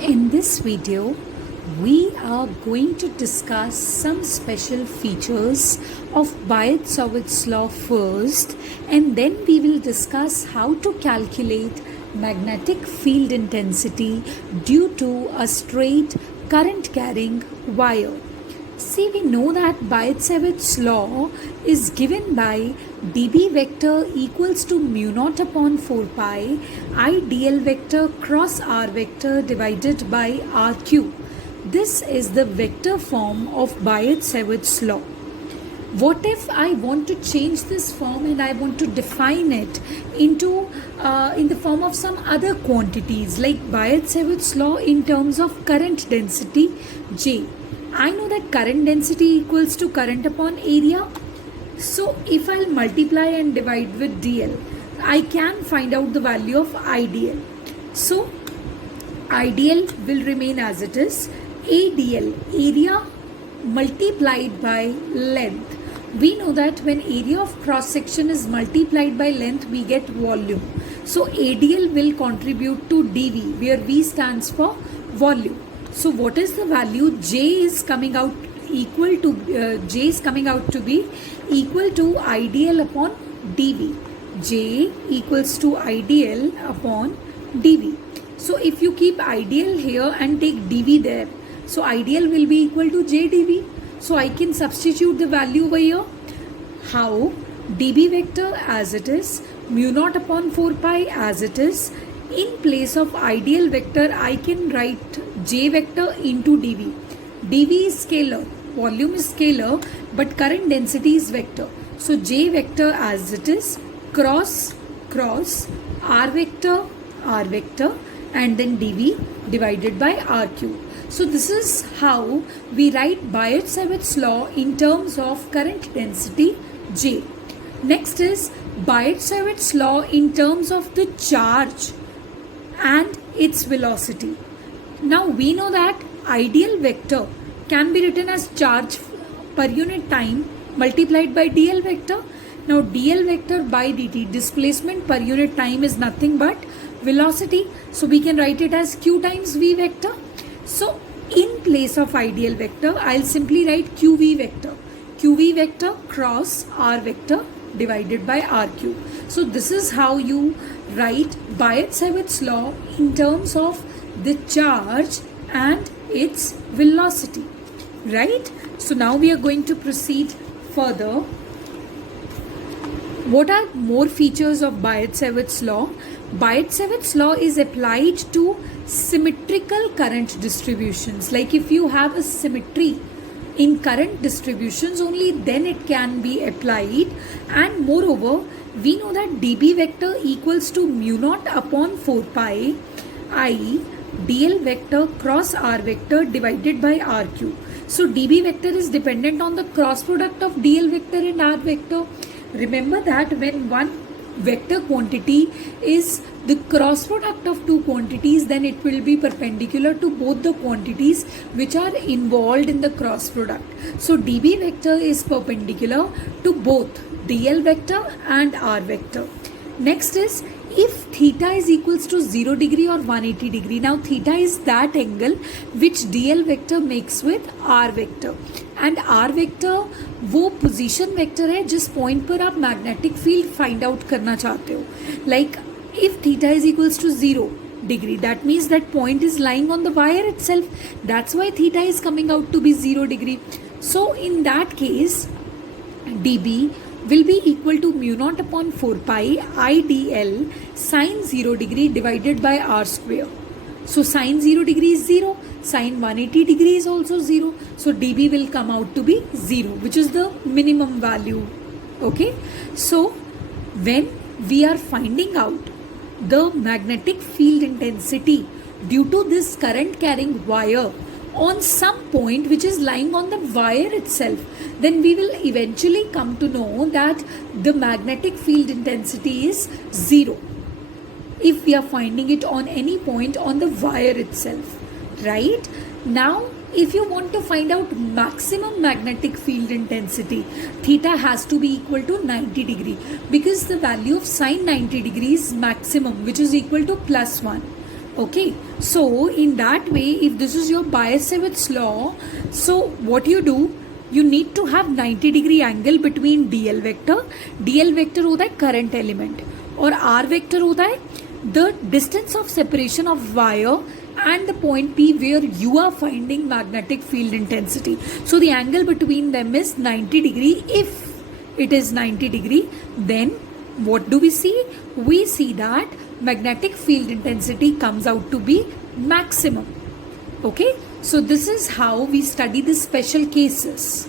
In this video, we are going to discuss some special features of Biot-Savart's law first, and then we will discuss how to calculate magnetic field intensity due to a straight current carrying wire. See, we know that Biot-Savart's law is given by dB vector equals to mu naught upon 4 pi I dl vector cross r vector divided by rq. This is the vector form of Biot-Savart's law. What if I want to change this form and I want to define it into in the form of some other quantities like Biot-Savart's law in terms of current density J? I know that current density equals to current upon area. So if I'll multiply and divide with dl, I can find out the value of IDL. So IDL will remain as it is. ADL, area multiplied by length. We know that when area of cross section is multiplied by length, we get volume. So ADL will contribute to dV, where V stands for volume. So what is the value? J is coming out equal to be equal to IDL upon dV. J equals to IDL upon dV. So if you keep IDL here and take dV there, so IDL will be equal to J dV. So I can substitute the value over here. How? dB vector as it is, mu naught upon 4 pi as it is. In place of IDL vector, I can write J vector into dV. dV is scalar, volume is scalar, but current density is vector. So J vector as it is, cross, R vector, and then dV divided by RQ. So this is how we write Biot-Savart's law in terms of current density J. Next is Biot-Savart's law in terms of the charge and its velocity. Now we know that ideal vector can be written as charge per unit time multiplied by dl vector. Now dl vector by dt, displacement per unit time, is nothing but velocity. So we can write it as q times v vector. So in place of ideal vector, I'll simply write qv vector. qv vector cross r vector divided by rq. So this is how you write Biot-Savart's law in terms of the charge and its velocity, right? So now we are going to proceed further. What are more features of Biot-Savart's law? Biot-Savart's law is applied to symmetrical current distributions. Like if you have a symmetry in current distributions, only then it can be applied. And moreover, we know that dB vector equals to mu naught upon 4 pi I dl vector cross r vector divided by rq. So dB vector is dependent on the cross product of dl vector and r vector. Remember that when one vector quantity is the cross product of two quantities, then it will be perpendicular to both the quantities which are involved in the cross product. So dB vector is perpendicular to both dl vector and r vector. Next is if theta is equals to 0 degree or 180 degree. Now theta is that angle which dl vector makes with r vector, and r vector वो position vector है जिस point पर आप magnetic field find out करना चाहते हो. Like if theta is equals to 0 degree, that means that point is lying on the wire itself. That's why theta is coming out to be 0 degree. So in that case, dB will be equal to mu naught upon 4 pi I dl sine 0 degree divided by r square. So sine 0 degree is 0, sine 180 degree is also 0. So dB will come out to be 0, which is the minimum value. Okay. So when we are finding out the magnetic field intensity due to this current carrying wire on some point which is lying on the wire itself, then we will eventually come to know that the magnetic field intensity is 0 if we are finding it on any point on the wire itself, right? Now if you want to find out maximum magnetic field intensity, theta has to be equal to 90 degree, because the value of sine 90 degree is maximum, which is equal to +1. Okay, so in that way, if this is your Biot-Savart's law, so what you do, you need to have 90-degree angle between dl vector. dl vector होता है current element और r vector होता है the distance of separation of wire and the point P where you are finding magnetic field intensity. So the angle between them is 90 degree. If it is 90 degree, then what do we see? We see that magnetic field intensity comes out to be maximum. Okay, so this is how we study the special cases.